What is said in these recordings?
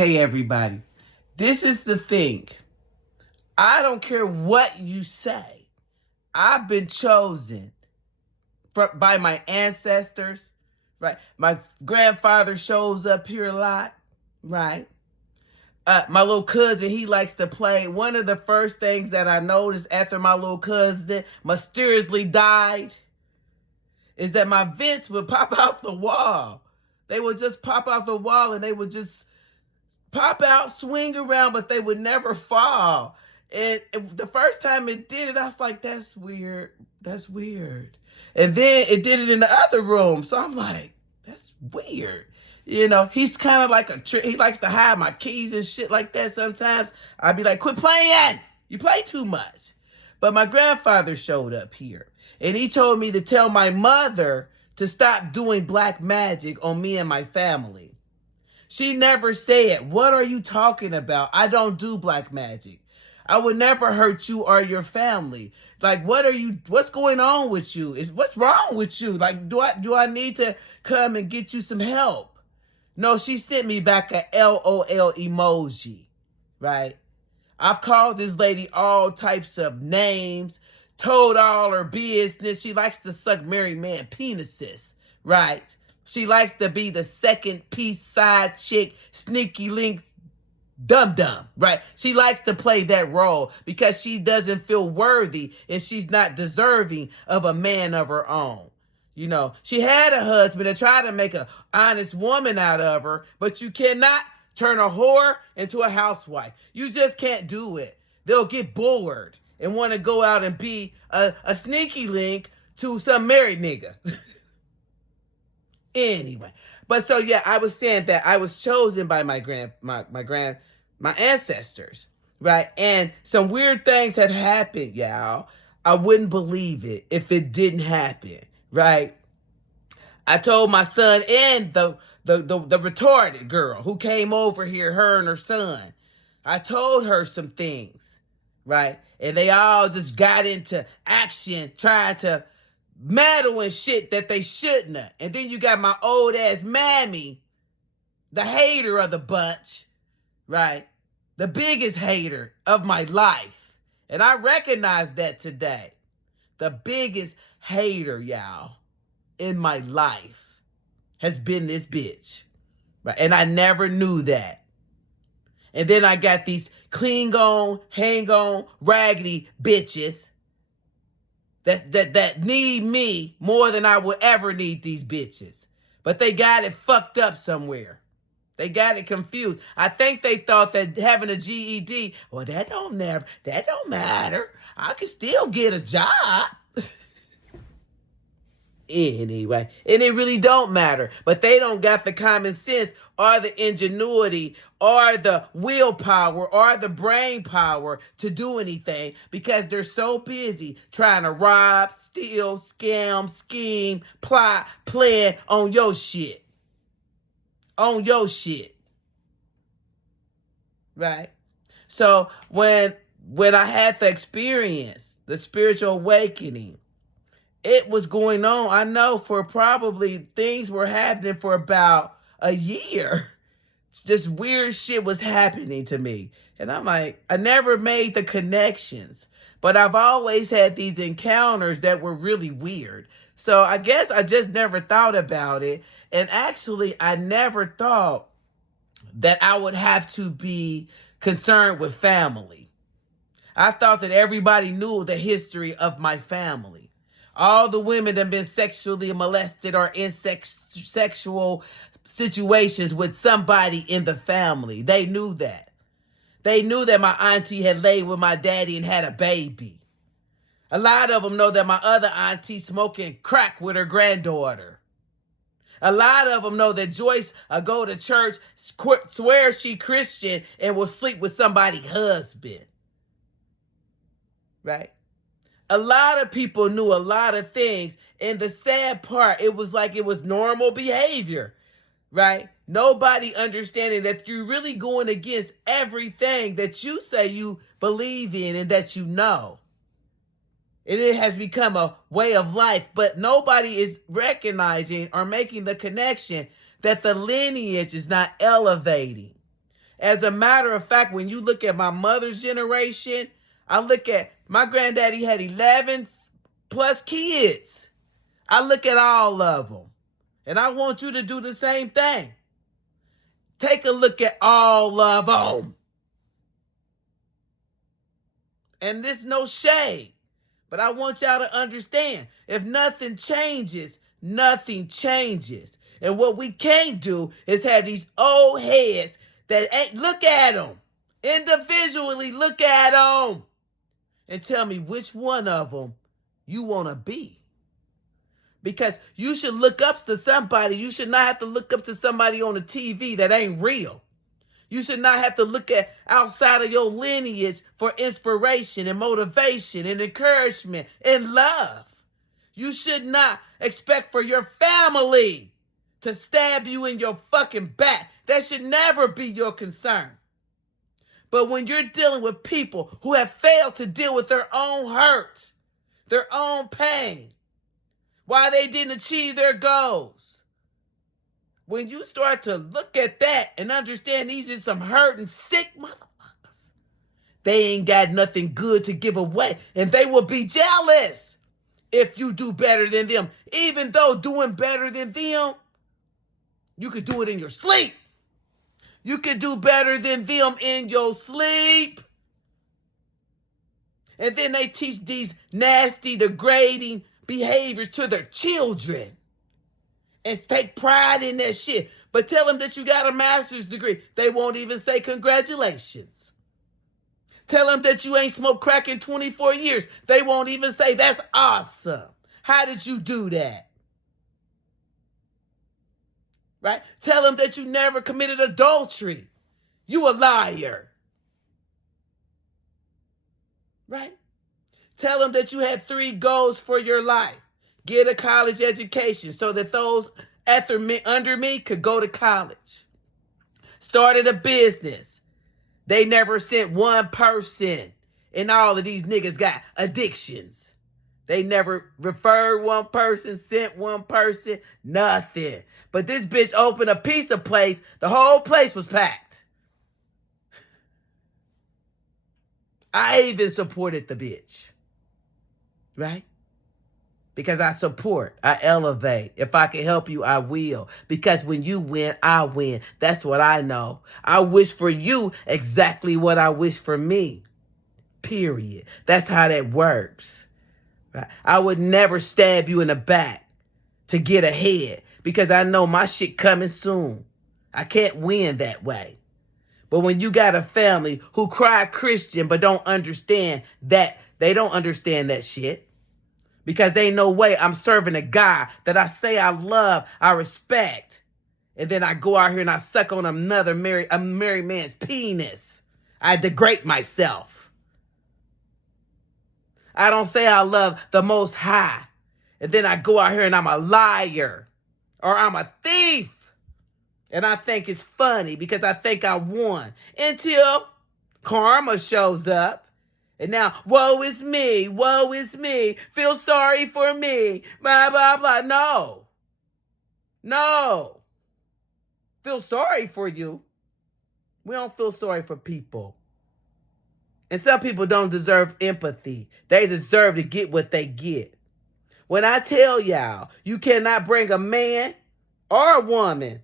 Hey, everybody. This is the thing. I don't care what you say. I've been chosen by my ancestors, right? My grandfather shows up here a lot, right? My little cousin, he likes to play. One of the first things that I noticed after my little cousin mysteriously died is that my vents would pop out the wall. They would just pop out the wall and they would just pop out, swing around, but they would never fall. And the first time it did it, I was like, that's weird. That's weird. And then it did it in the other room. So I'm like, that's weird. You know, he's kind of like he likes to hide my keys and shit like that sometimes. I'd be like, quit playing. You play too much. But my grandfather showed up here. And he told me to tell my mother to stop doing black magic on me and my family. She never said, what are you talking about? I don't do black magic. I would never hurt you or your family. Like, what's going on with you? What's wrong with you? Like, do I need to come and get you some help? No, she sent me back a LOL emoji, right? I've called this lady all types of names, told all her business. She likes to suck married man penises, right? She likes to be the second piece side chick, sneaky link, dum-dum, right? She likes to play that role because she doesn't feel worthy and she's not deserving of a man of her own. You know, she had a husband and tried to make an honest woman out of her, but you cannot turn a whore into a housewife. You just can't do it. They'll get bored and want to go out and be a sneaky link to some married nigga. Anyway, but so yeah, I was saying that I was chosen by my ancestors, right? And some weird things have happened, y'all. I wouldn't believe it if it didn't happen, right? I told my son and the retarded girl who came over here, her and her son. I told her some things, right? And they all just got into action trying to meddle and shit that they shouldn't have. And then you got my old ass mammy, the hater of the bunch, right? The biggest hater of my life. And I recognize that today. The biggest hater, y'all, in my life has been this bitch. Right? And I never knew that. And then I got these cling on, hang on, raggedy bitches that need me more than I would ever need these bitches. But they got it fucked up somewhere. They got it confused. I think they thought that having a GED, well, that don't matter. I can still get a job. Anyway, and it really don't matter. But they don't got the common sense or the ingenuity or the willpower or the brain power to do anything because they're so busy trying to rob, steal, scam, scheme, plot, plan on your shit. On your shit. Right? So when I had the experience, the spiritual awakening, it was going on, I know, for probably things were happening for about a year. Just weird shit was happening to me. And I'm like, I never made the connections. But I've always had these encounters that were really weird. So I guess I just never thought about it. And actually, I never thought that I would have to be concerned with family. I thought that everybody knew the history of my family. All the women that have been sexually molested or in sexual situations with somebody in the family. They knew that. They knew that my auntie had laid with my daddy and had a baby. A lot of them know that my other auntie smoking crack with her granddaughter. A lot of them know that Joyce go to church, swears she Christian, and will sleep with somebody's husband. Right? A lot of people knew a lot of things. And the sad part, it was like it was normal behavior, right? Nobody understanding that you're really going against everything that you say you believe in and that you know. And it has become a way of life, but nobody is recognizing or making the connection that the lineage is not elevating. As a matter of fact, when you look at my mother's generation, I look at my granddaddy had 11 plus kids. I look at all of them. And I want you to do the same thing. Take a look at all of them. And there's no shade. But I want y'all to understand, if nothing changes, nothing changes. And what we can't do is have these old heads that ain't, look at them. Individually, look at them. And tell me which one of them you want to be. Because you should look up to somebody. You should not have to look up to somebody on the TV that ain't real. You should not have to look at outside of your lineage for inspiration and motivation and encouragement and love. You should not expect for your family to stab you in your fucking back. That should never be your concern. But when you're dealing with people who have failed to deal with their own hurt, their own pain, why they didn't achieve their goals, when you start to look at that and understand these are some hurting, sick motherfuckers, they ain't got nothing good to give away. And they will be jealous if you do better than them. Even though doing better than them, you could do it in your sleep. You can do better than them in your sleep. And then they teach these nasty, degrading behaviors to their children. And take pride in that shit. But tell them that you got a master's degree. They won't even say congratulations. Tell them that you ain't smoked crack in 24 years. They won't even say that's awesome. How did you do that? Right? Tell them that you never committed adultery. You a liar. Right? Tell them that you had 3 goals for your life. Get a college education so that those under me could go to college. Started a business. They never sent one person. And all of these niggas got addictions. They never referred one person, sent one person, nothing. But this bitch opened a pizza place. The whole place was packed. I even supported the bitch. Right? Because I support, I elevate. If I can help you, I will. Because when you win, I win. That's what I know. I wish for you exactly what I wish for me. Period. That's how that works. Right? I would never stab you in the back to get ahead because I know my shit coming soon. I can't win that way. But when you got a family who cry Christian but don't understand that, they don't understand that shit. Because ain't no way I'm serving a guy that I say I love, I respect. And then I go out here and I suck on another married man's penis. I degrade myself. I don't say I love the Most High. And then I go out here and I'm a liar. Or I'm a thief. And I think it's funny because I think I won. Until karma shows up. And now, woe is me, feel sorry for me, blah, blah, blah. No. Feel sorry for you. We don't feel sorry for people. And some people don't deserve empathy. They deserve to get what they get. When I tell y'all, you cannot bring a man or a woman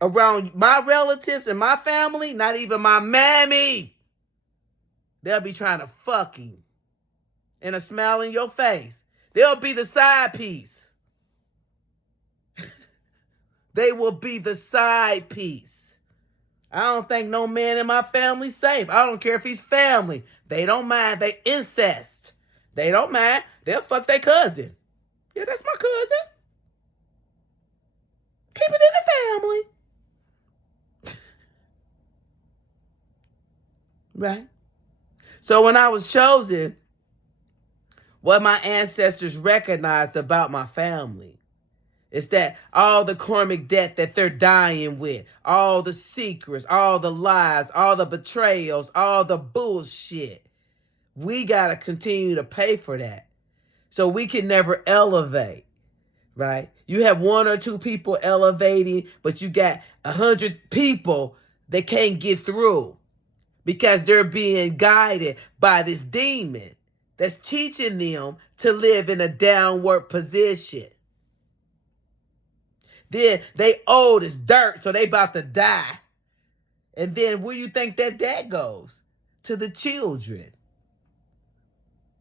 around my relatives and my family, not even my mammy. They'll be trying to fuck him. And a smile in your face. They'll be the side piece. They will be the side piece. I don't think no man in my family's safe. I don't care if he's family. They don't mind. They incest. They don't mind. They'll fuck their cousin. Yeah, that's my cousin. Keep it in the family. Right? So when I was chosen, what my ancestors recognized about my family is that all the karmic debt that they're dying with, all the secrets, all the lies, all the betrayals, all the bullshit, we got to continue to pay for that. So we can never elevate, right? You have 1 or 2 people elevating, but you got 100 people They can't get through because they're being guided by this demon that's teaching them to live in a downward position. Then they old as dirt, so they about to die. And then where you think that goes? To the children.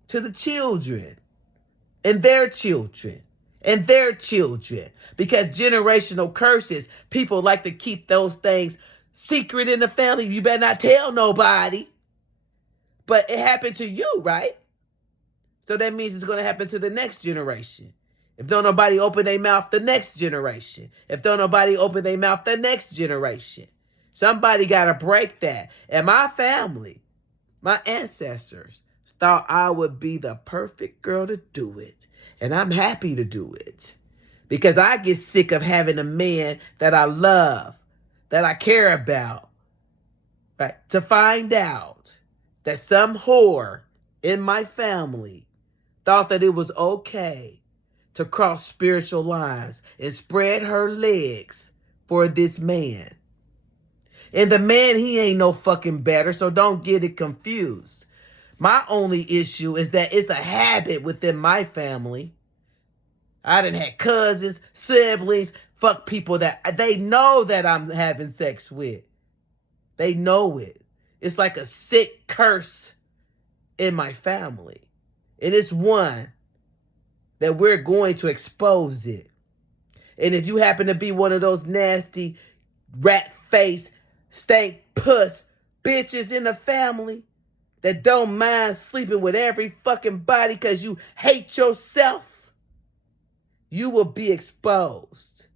To the children. And their children. And their children. Because generational curses, people like to keep those things secret in the family. You better not tell nobody. But it happened to you, right? So that means it's going to happen to the next generation. If don't nobody open their mouth, the next generation. If don't nobody open their mouth, the next generation. Somebody got to break that. And my family, my ancestors, thought I would be the perfect girl to do it. And I'm happy to do it. Because I get sick of having a man that I love, that I care about, right? To find out that some whore in my family thought that it was okay to cross spiritual lines and spread her legs for this man. And the man, he ain't no fucking better, so don't get it confused. My only issue is that it's a habit within my family. I done had cousins, siblings, fuck people that they know that I'm having sex with. They know it. It's like a sick curse in my family. And it's one that we're going to expose it. And if you happen to be one of those nasty, rat-faced, stank puss bitches in the family that don't mind sleeping with every fucking body because you hate yourself, you will be exposed.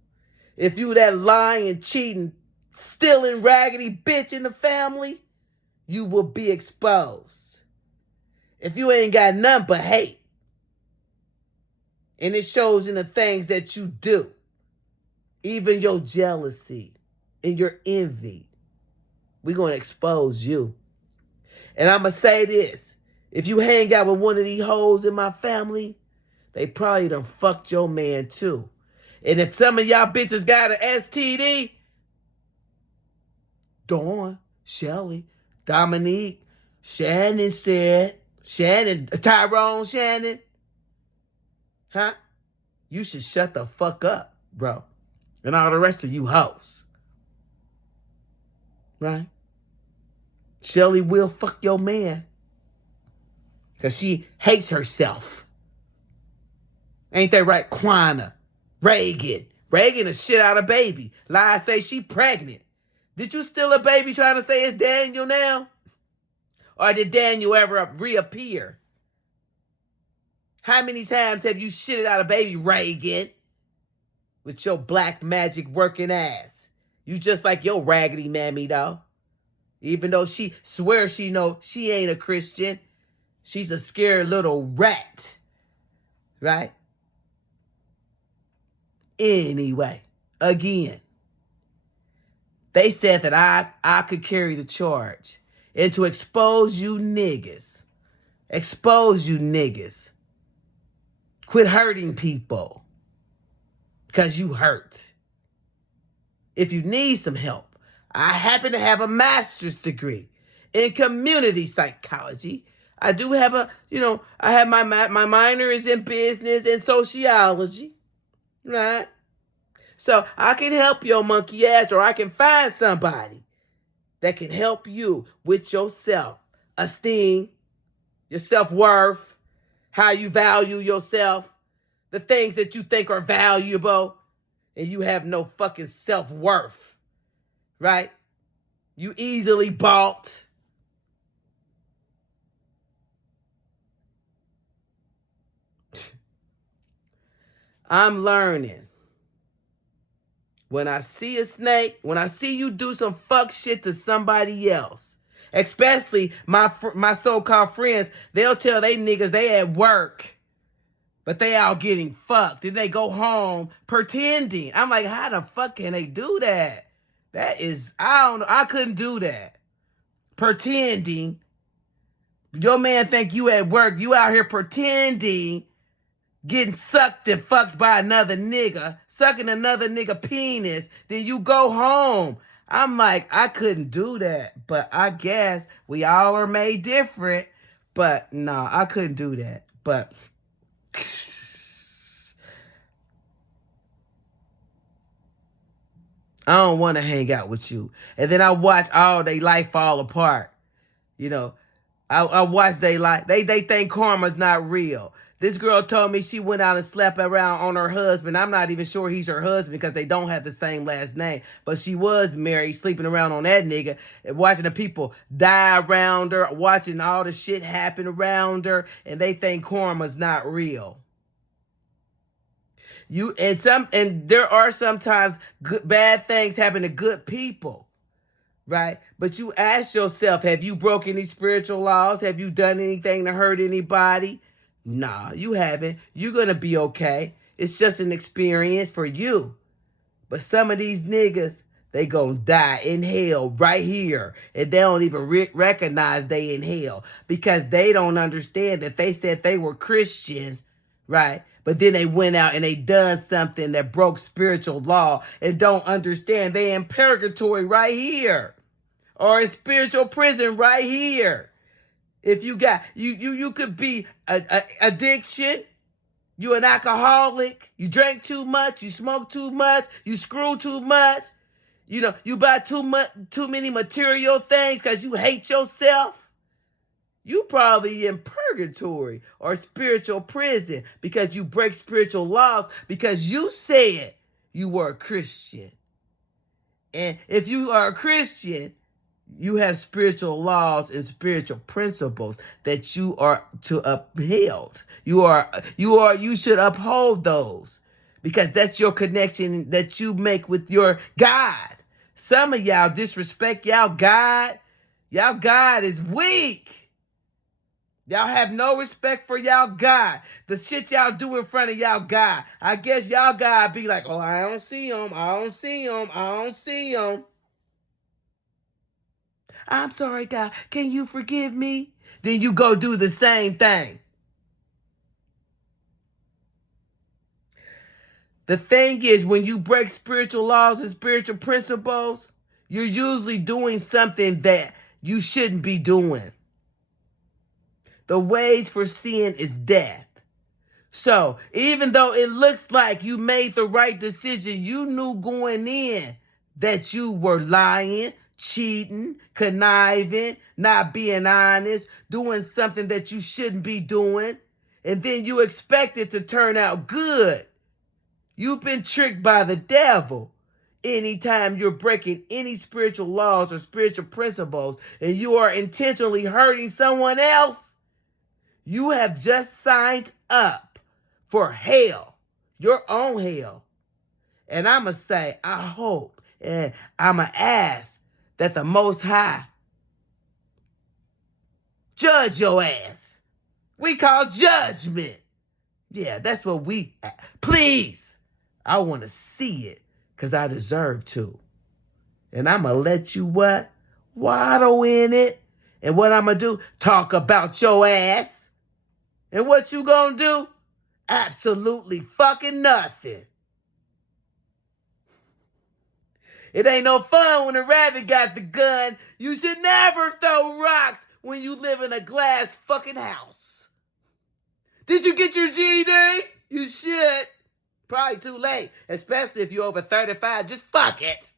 If you that lying, cheating, stealing, raggedy bitch in the family, you will be exposed. If you ain't got nothing but hate, and it shows in the things that you do, even your jealousy and your envy, we're going to expose you. And I'm going to say this. If you hang out with one of these hoes in my family, they probably done fucked your man too. And if some of y'all bitches got an STD, Dawn, Shelly, Dominique, Tyrone Shannon, huh? You should shut the fuck up, bro. And all the rest of you hoes. Right? Shelly will fuck your man. Because she hates herself. Ain't that right, Quana? Reagan. Reagan is shit out of baby. Lie say she pregnant. Did you steal a baby trying to say it's Daniel now? Or did Daniel ever reappear? How many times have you shitted out a baby, Reagan? With your black magic working ass. You just like your raggedy mammy, though. Even though she swears she know she ain't a Christian. She's a scared little rat. Right? Anyway, again, they said that I could carry the charge. And to expose you niggas. Expose you niggas. Quit hurting people. Because you hurt. If you need some help, I happen to have a master's degree in community psychology. I do have I have my minor is in business and sociology. Right? So I can help your monkey ass, or I can find somebody that can help you with your self-esteem, your self-worth, how you value yourself, the things that you think are valuable, and you have no fucking self-worth, right? You easily bought. I'm learning. When I see a snake, when I see you do some fuck shit to somebody else, especially my so-called friends, they'll tell they niggas they at work, but they out getting fucked. Then they go home pretending. I'm like, how the fuck can they do that? That is, I don't know. I couldn't do that. Pretending. Your man think you at work. You out here pretending, getting sucked and fucked by another nigga, sucking another nigga penis. Then you go home. I'm like, I couldn't do that. But I guess we all are made different. But no, I couldn't do that. But I don't want to hang out with you. And then I watch all their life fall apart. You know, I watch they life. They think karma's not real. This girl told me she went out and slept around on her husband. I'm not even sure he's her husband because they don't have the same last name. But she was married, sleeping around on that nigga, and watching the people die around her, watching all the shit happen around her, and they think karma's not real. And there are sometimes bad things happen to good people, right? But you ask yourself, have you broken any spiritual laws? Have you done anything to hurt anybody? Nah, you haven't. You're gonna be okay. It's just an experience for you. But some of these niggas, they gonna die in hell right here, and they don't even recognize they in hell because they don't understand that they said they were Christians, right? But then they went out and they done something that broke spiritual law and don't understand they in purgatory right here or in spiritual prison right here. If you got, you could be addiction. You an alcoholic. You drank too much. You smoke too much. You screw too much. You know, you buy too many material things because you hate yourself. You probably in purgatory or spiritual prison because you break spiritual laws because you said you were a Christian. And if you are a Christian, you have spiritual laws and spiritual principles that you are to upheld. You should uphold those because that's your connection that you make with your God. Some of y'all disrespect y'all God. Y'all God is weak. Y'all have no respect for y'all God. The shit y'all do in front of y'all God. I guess y'all God be like, oh, I don't see him. I don't see him. I don't see him. I'm sorry, God. Can you forgive me? Then you go do the same thing. The thing is, when you break spiritual laws and spiritual principles, you're usually doing something that you shouldn't be doing. The wage for sin is death. So even though it looks like you made the right decision, you knew going in that you were lying, cheating, conniving, not being honest, doing something that you shouldn't be doing, and then you expect it to turn out good. You've been tricked by the devil. Anytime you're breaking any spiritual laws or spiritual principles and you are intentionally hurting someone else, you have just signed up for hell, your own hell. And I'm going to say, I hope, and I'm going to ask that the Most High judge your ass. We call judgment. Yeah, that's what please, I want to see it because I deserve to. And I'm going to let you what? Waddle in it. And what I'm going to do? Talk about your ass. And what you gonna do? Absolutely fucking nothing. It ain't no fun when a rabbit got the gun. You should never throw rocks when you live in a glass fucking house. Did you get your GED? You should. Probably too late, especially if you're over 35. Just fuck it.